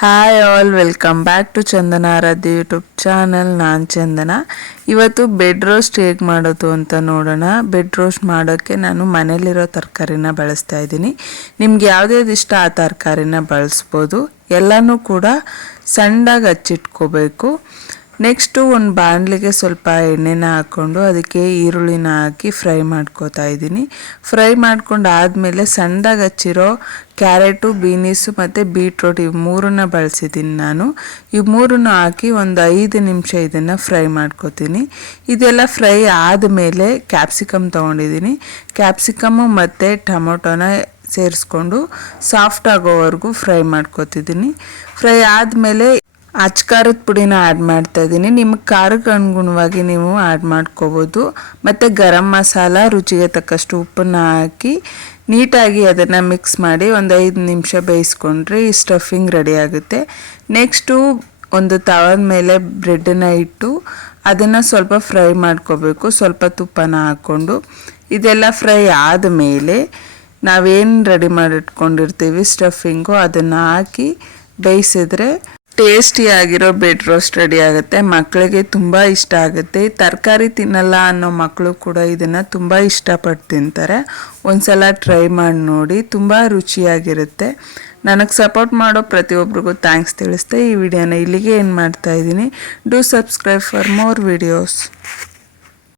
Hi all, welcome back to Chandana Aradhya YouTube channel. ನಾನು ಚಂದನ. ಇವತ್ತು bed roast ಹೇಗೆ ಮಾಡೋದು ಅಂತ ನೋಡೋಣ. ಬೆಡ್ ರೋಸ್ಟ್ ಮಾಡೋಕ್ಕೆ ನಾನು ಮನೇಲಿರೋ ತರಕಾರಿನ ಬಳಸ್ತಾ ಇದ್ದೀನಿ. ನಿಮ್ಗೆ ಯಾವುದ್ಯಾವ್ದು ಇಷ್ಟ ಆ ತರಕಾರಿನ ಬಳಸ್ಬೋದು. ಎಲ್ಲನೂ ಕೂಡ ಸಣ್ಣದಾಗಿ ಹಚ್ಚಿಟ್ಕೋಬೇಕು. ನೆಕ್ಸ್ಟು ಒಂದು ಬಾಣಲಿಗೆ ಸ್ವಲ್ಪ ಎಣ್ಣೆನ ಹಾಕ್ಕೊಂಡು ಅದಕ್ಕೆ ಈರುಳ್ಳಿನ ಹಾಕಿ ಫ್ರೈ ಮಾಡ್ಕೋತಾ ಇದ್ದೀನಿ. ಫ್ರೈ ಮಾಡ್ಕೊಂಡು ಆದಮೇಲೆ ಸಣ್ಣದಾಗಿ ಹಚ್ಚಿರೋ ಕ್ಯಾರೆಟು, ಬೀನೀಸು ಮತ್ತು ಬೀಟ್ರೋಟ್ ಇವು ಮೂರನ್ನ ಬಳಸಿದ್ದೀನಿ ನಾನು. ಇವು ಮೂರನ್ನು ಹಾಕಿ ಒಂದು 5 ನಿಮಿಷ ಇದನ್ನು ಫ್ರೈ ಮಾಡ್ಕೋತೀನಿ. ಇದೆಲ್ಲ ಫ್ರೈ ಆದಮೇಲೆ ಕ್ಯಾಪ್ಸಿಕಮ್ ತೊಗೊಂಡಿದ್ದೀನಿ. ಕ್ಯಾಪ್ಸಿಕಮ್ಮು ಮತ್ತು ಟೊಮೊಟೊನ ಸೇರಿಸ್ಕೊಂಡು ಸಾಫ್ಟ್ ಆಗೋವರೆಗೂ ಫ್ರೈ ಮಾಡ್ಕೋತಿದ್ದೀನಿ. ಫ್ರೈ ಆದಮೇಲೆ ಅಚ್ಕಾರದ ಪುಡಿನ ಆ್ಯಡ್ ಮಾಡ್ತಾ ಇದ್ದೀನಿ. ನಿಮಗೆ ಖಾರಕ್ಕೆ ಅನುಗುಣವಾಗಿ ನೀವು ಆ್ಯಡ್ ಮಾಡ್ಕೋಬೋದು. ಮತ್ತು ಗರಂ ಮಸಾಲ, ರುಚಿಗೆ ತಕ್ಕಷ್ಟು ಉಪ್ಪನ್ನು ಹಾಕಿ ನೀಟಾಗಿ ಅದನ್ನು ಮಿಕ್ಸ್ ಮಾಡಿ ಒಂದು 5 ನಿಮಿಷ ಬೇಯಿಸ್ಕೊಂಡ್ರೆ ಈ ಸ್ಟಫಿಂಗ್ ರೆಡಿ ಆಗುತ್ತೆ. ನೆಕ್ಸ್ಟು ಒಂದು ತವದ ಮೇಲೆ ಬ್ರೆಡ್ಡನ್ನು ಇಟ್ಟು ಅದನ್ನು ಸ್ವಲ್ಪ ಫ್ರೈ ಮಾಡ್ಕೋಬೇಕು, ಸ್ವಲ್ಪ ತುಪ್ಪನ ಹಾಕ್ಕೊಂಡು. ಇದೆಲ್ಲ ಫ್ರೈ ಆದಮೇಲೆ ನಾವೇನು ರೆಡಿ ಮಾಡಿಟ್ಕೊಂಡಿರ್ತೀವಿ ಸ್ಟಫಿಂಗು ಅದನ್ನು ಹಾಕಿ ಬೇಯಿಸಿದ್ರೆ ಟೇಸ್ಟಿಯಾಗಿರೋ ಬೆಡ್ ರೋಸ್ಟ್ ರೆಡಿ ಆಗುತ್ತೆ. ಮಕ್ಕಳಿಗೆ ತುಂಬ ಇಷ್ಟ ಆಗುತ್ತೆ. ತರಕಾರಿ ತಿನ್ನಲ್ಲ ಅನ್ನೋ ಮಕ್ಕಳು ಕೂಡ ಇದನ್ನು ತುಂಬ ಇಷ್ಟಪಟ್ಟು ತಿಂತಾರೆ. ಒಂದ್ಸಲ ಟ್ರೈ ಮಾಡಿ ನೋಡಿ, ತುಂಬ ರುಚಿಯಾಗಿರುತ್ತೆ. ನನಗೆ ಸಪೋರ್ಟ್ ಮಾಡೋ ಪ್ರತಿಯೊಬ್ಬರಿಗೂ ಥ್ಯಾಂಕ್ಸ್ ತಿಳಿಸ್ತೆ ಈ ವಿಡಿಯೋನ ಇಲ್ಲಿಗೆ ಏನು ಮಾಡ್ತಾಯಿದ್ದೀನಿ. Do subscribe for more videos.